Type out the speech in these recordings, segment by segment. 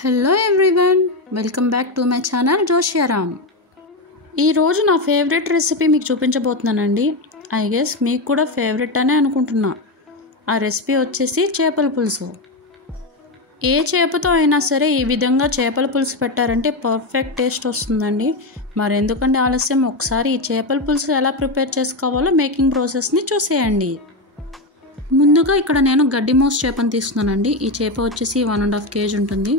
Hello everyone, welcome back to my channel Joshiyaram. ఈరోజు నా favourite recipe మీకు చూపించబోతున్నానండి. ఐ గెస్ మీకు కూడా ఫేవరెట్ అనే అనుకుంటున్నా. ఆ రెసిపీ వచ్చేసి చేపల పులుసు. ఏ చేపతో అయినా సరే ఈ విధంగా చేపల పులుసు పెట్టారంటే పర్ఫెక్ట్ టేస్ట్ వస్తుందండి. మరెందుకంటే ఆలస్యం, ఒకసారి ఈ చేపల పులుసు ఎలా ప్రిపేర్ చేసుకోవాలో మేకింగ్ ప్రాసెస్ని చూసేయండి. ముందుగా ఇక్కడ నేను గడ్డి మోస్ చేపను తీసుకున్నానండి. ఈ చేప వచ్చేసి 1.5 kg ఉంటుంది.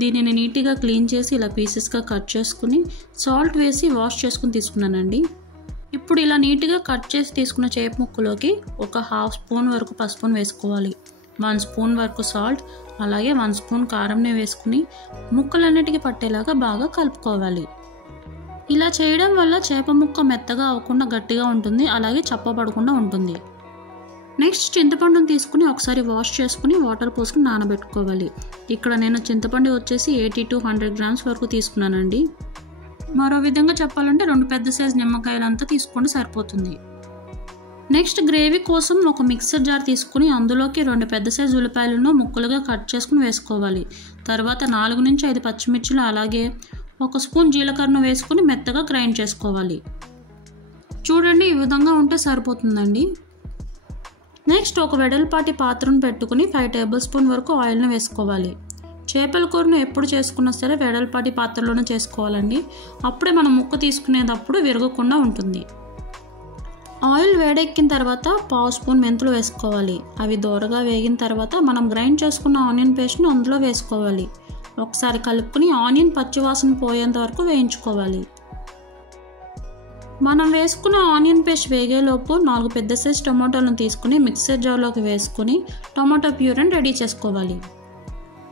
దీనిని నీట్గా క్లీన్ చేసి ఇలా పీసెస్గా కట్ చేసుకుని సాల్ట్ వేసి వాష్ చేసుకుని తీసుకున్నానండి. ఇప్పుడు ఇలా నీట్గా కట్ చేసి తీసుకున్న చేప ముక్కలోకి ఒక 1/2 స్పూన్ వరకు పసుపును వేసుకోవాలి. 1 స్పూన్ వరకు సాల్ట్, అలాగే 1 స్పూన్ కారంని వేసుకుని ముక్కలన్నిటికీ పట్టేలాగా బాగా కలుపుకోవాలి. ఇలా చేయడం వల్ల చేప ముక్క మెత్తగా అవ్వకుండా గట్టిగా ఉంటుంది, అలాగే చప్పబడకుండా ఉంటుంది. నెక్స్ట్ చింతపండును తీసుకుని ఒకసారి వాష్ చేసుకుని వాటర్ పోసుకుని నానబెట్టుకోవాలి. ఇక్కడ నేను చింతపండు వచ్చేసి 80 to 100 grams వరకు తీసుకున్నానండి. మరో విధంగా చెప్పాలంటే 2 పెద్ద సైజు నిమ్మకాయలంతా తీసుకుంటే సరిపోతుంది. నెక్స్ట్ గ్రేవీ కోసం ఒక మిక్సర్ జార్ తీసుకుని అందులోకి 2 పెద్ద సైజు ఉల్లిపాయలను ముక్కలుగా కట్ చేసుకుని వేసుకోవాలి. తర్వాత 4 నుంచి 5 పచ్చిమిర్చిలు, అలాగే 1 స్పూన్ జీలకర్రను వేసుకుని మెత్తగా గ్రైండ్ చేసుకోవాలి. చూడండి, ఈ విధంగా ఉంటే సరిపోతుందండి. నెక్స్ట్ ఒక వెడల్పాటి పాత్రను పెట్టుకుని 5 టేబుల్ స్పూన్ వరకు ఆయిల్ని వేసుకోవాలి. చేపల కూరను ఎప్పుడు చేసుకున్నా సరే వెడల్పాటి పాత్రలోనే చేసుకోవాలండి. అప్పుడే మనం ముక్క తీసుకునేటప్పుడు విరగకుండా ఉంటుంది. ఆయిల్ వేడెక్కిన తర్వాత 1/2 స్పూన్ మెంతులు వేసుకోవాలి. అవి దోరగా వేగిన తర్వాత మనం గ్రైండ్ చేసుకున్న ఆనియన్ పేస్ట్ను అందులో వేసుకోవాలి. ఒకసారి కలుపుకుని ఆనియన్ పచ్చివాసన పోయేంత వరకు వేయించుకోవాలి. మనం వేసుకున్న ఆనియన్ పేస్ట్ వేగేలోపు 4 పెద్ద సైజ్ టొమాటోలను తీసుకుని మిక్సర్ జార్లోకి వేసుకుని టొమాటో ప్యూరీని రెడీ చేసుకోవాలి.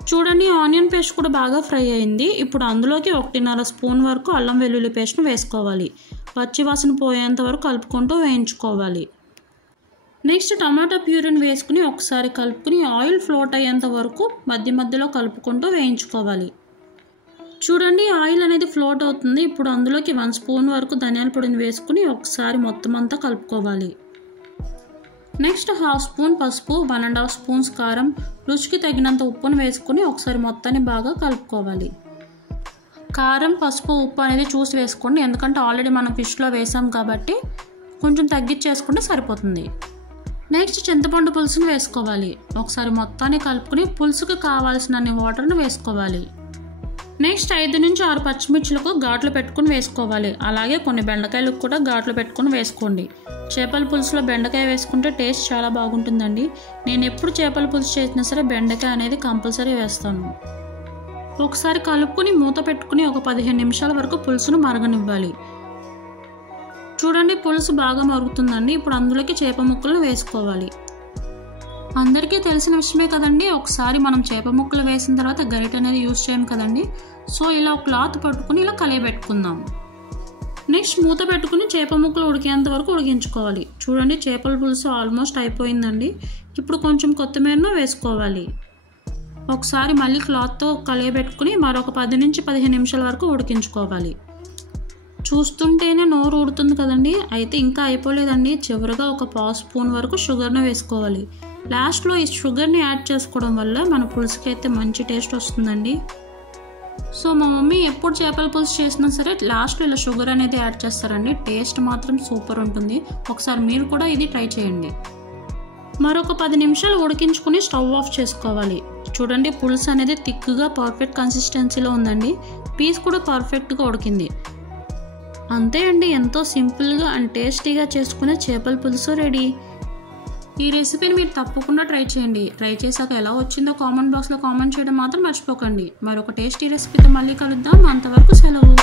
చూడండి, ఆనియన్ పేస్ట్ కూడా బాగా ఫ్రై అయింది. ఇప్పుడు అందులోకి 1.5 స్పూన్ వరకు అల్లం వెల్లుల్లి పేస్ట్ను వేసుకోవాలి. పచ్చివాసన పోయేంత వరకు కలుపుకుంటూ వేయించుకోవాలి. నెక్స్ట్ టొమాటో ప్యూరీని వేసుకుని ఒకసారి కలుపుకుని ఆయిల్ ఫ్లోట్ అయ్యేంత వరకు మధ్య మధ్యలో కలుపుకుంటూ వేయించుకోవాలి. చూడండి, ఆయిల్ అనేది ఫ్లోట్ అవుతుంది. ఇప్పుడు అందులోకి 1 స్పూన్ వరకు ధనియాల పొడిని వేసుకుని ఒకసారి మొత్తం అంతా కలుపుకోవాలి. నెక్స్ట్ 1/2 స్పూన్ పసుపు, 1.5 స్పూన్స్ కారం, రుచికి తగినంత ఉప్పును వేసుకుని ఒకసారి మొత్తాన్ని బాగా కలుపుకోవాలి. కారం, పసుపు, ఉప్పు అనేది చూసి వేసుకోండి, ఎందుకంటే ఆల్రెడీ మనం ఫిష్లో వేసాం కాబట్టి కొంచెం తగ్గించేసుకుంటే సరిపోతుంది. నెక్స్ట్ చింతపండు పులుసును వేసుకోవాలి. ఒకసారి మొత్తాన్ని కలుపుకుని పులుసుకు కావాల్సినన్ని వాటర్ను వేసుకోవాలి. నెక్స్ట్ 5 నుంచి 6 పచ్చిమిర్చిలకు ఘాట్లు పెట్టుకుని వేసుకోవాలి. అలాగే కొన్ని బెండకాయలకు కూడా ఘాట్లు పెట్టుకుని వేసుకోండి. చేపల పులుసులో బెండకాయ వేసుకుంటే టేస్ట్ చాలా బాగుంటుందండి. నేను ఎప్పుడు చేపల పులుసు చేసినా సరే బెండకాయ అనేది కంపల్సరీ వేస్తాను. ఒకసారి కలుపుకుని మూత పెట్టుకుని ఒక 15 నిమిషాల వరకు పులుసును మరగనివ్వాలి. చూడండి, పులుసు బాగా మరుగుతుందండి. ఇప్పుడు అందులోకి చేప ముక్కలను వేసుకోవాలి. అందరికీ తెలిసిన విషయమే కదండి, ఒకసారి మనం చేప ముక్కలు వేసిన తర్వాత గరిటె అనేది యూజ్ చేయం కదండి. సో ఇలా ఒక క్లాత్ పట్టుకుని ఇలా కలియబెట్టుకుందాం. నెక్స్ట్ మూత పెట్టుకుని చేప ముక్కలు ఉడికేంత వరకు ఉడికించుకోవాలి. చూడండి, చేపల పులుసు ఆల్మోస్ట్ అయిపోయిందండి. ఇప్పుడు కొంచెం కొత్తిమీరను వేసుకోవాలి. ఒకసారి మళ్ళీ క్లాత్తో కలియబెట్టుకుని మరొక 10 నుంచి 15 నిమిషాల వరకు ఉడికించుకోవాలి. చూస్తుంటేనే నోరు ఊడుతుంది కదండి. అయితే ఇంకా అయిపోలేదండి. చివరిగా ఒక 1/2 స్పూన్ వరకు షుగర్ను వేసుకోవాలి. లాస్ట్లో ఈ షుగర్ని యాడ్ చేసుకోవడం వల్ల మన పులుసుకి అయితే మంచి టేస్ట్ వస్తుందండి. సో మా మమ్మీ ఎప్పుడు చేపల పులుసు చేసినా సరే లాస్ట్లో ఇలా షుగర్ అనేది యాడ్ చేస్తారండి. టేస్ట్ మాత్రం సూపర్ ఉంటుంది. ఒకసారి మీరు కూడా ఇది ట్రై చేయండి. మరొక 10 నిమిషాలు ఉడికించుకుని స్టవ్ ఆఫ్ చేసుకోవాలి. చూడండి, పులుసు అనేది థిక్గా పర్ఫెక్ట్ కన్సిస్టెన్సీలో ఉందండి. పీస్ కూడా పర్ఫెక్ట్గా ఉడికింది. అంతే అండి, ఎంతో సింపుల్గా అండ్ టేస్టీగా చేసుకునే చేపల పులుసు రెడీ. ఈ రెసిపీని మీరు తప్పకుండా ట్రై చేయండి. ట్రై చేశాక ఎలా వచ్చిందో కామెంట్ బాక్స్లో కామెంట్ చేయడం మాత్రం మర్చిపోకండి. మరొక టేస్టీ రెసిపీతో మళ్ళీ కలుద్దాం. అంతవరకు సెలవు.